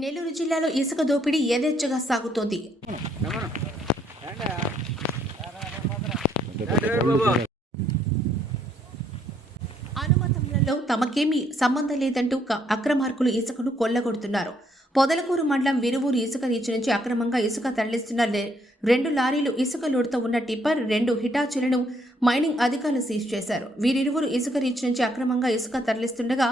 నెల్లూరు జిల్లాలో ఇసుక దోపిడీ యథేచ్ఛగా సాగుతోంది. అనుమతములలో తమకేమీ సంబంధం లేదంటూ అక్రమార్కులు ఇసుకను కొల్లగొడుతున్నారు. పొదలకూరు మండలం విరువూరు ఇసుక రీచ్ నుంచి అక్రమంగా ఇసుక తరలిస్తున్న రెండు లారీలు ఇసుక లోడుతో ఉన్న టిప్పర్ రెండు హిటాచీలను మైనింగ్ అధికారులు సీజ్ చేశారు. వీరిరువురు ఇసుక రీచ్ నుంచి అక్రమంగా ఇసుక తరలిస్తుండగా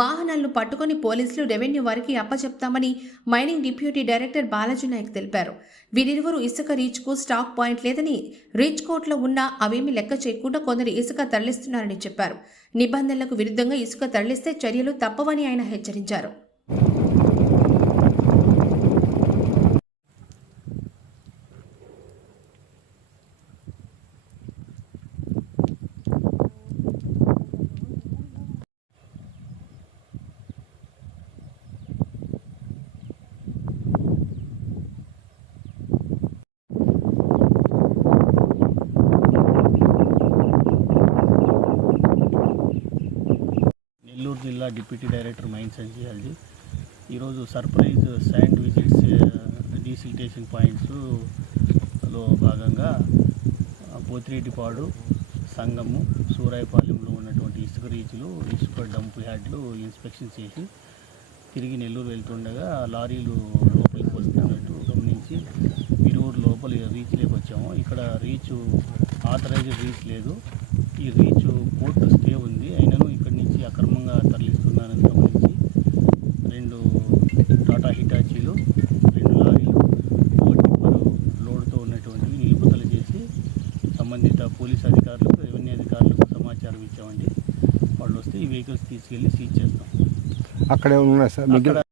వాహనాలను పట్టుకొని పోలీసులు రెవెన్యూ వారికి అప్పచెప్తామని mining deputy director Balaji Naik తెలిపారు. వీరిరువురు ఇసుక రీచ్కు స్టాక్ పాయింట్ లేదని రీచ్ కోర్టులో ఉన్నా అవేమీ లెక్క చేయకుండా కొందరు ఇసుక తరలిస్తున్నారని చెప్పారు. నిబంధనలకు విరుద్ధంగా ఇసుక తరలిస్తే చర్యలు తప్పవని ఆయన హెచ్చరించారు. నెల్లూరు జిల్లా deputy director mines and geology. ఈరోజు సర్ప్రైజ్ శాండ్ విజిట్స్ డీసిల్టేషన్ పాయింట్స్లో భాగంగా పోతిరెడ్డిపాడు సంగము సూరాయపాలెంలో ఉన్నటువంటి ఇసుక రీచ్లు ఇసుక డంప్ యార్డ్లు ఇన్స్పెక్షన్ చేసి తిరిగి నెల్లూరు వెళ్తుండగా లారీలు లోపలికి వస్తున్నట్టు గమనించి విరువురు లోపల రీచ్లోకి వచ్చాము. ఇక్కడ రీచ్ ఆథరైజ్డ్ రీచ్ లేదు. ఈ రీచ్ కోర్టు స్టే ఉంది. అయినను ఇక్కడి నుంచి అక్రమంగా తరలిస్తున్నారని గమనించి రెండు టాటా హిటాచీలు రెండు లారీలు ఒక టిప్పరు లోడ్తో ఉన్నటువంటివి నిలుపుదల చేసి సంబంధిత పోలీస్ అధికారులకు రెవెన్యూ అధికారులకు సమాచారం ఇచ్చామండి. వాళ్ళు వస్తే ఈ వెహికల్స్ తీసుకెళ్ళి సీజ్ చేస్తాం. అక్కడే ఉన్నాయి సార్? అక్కడ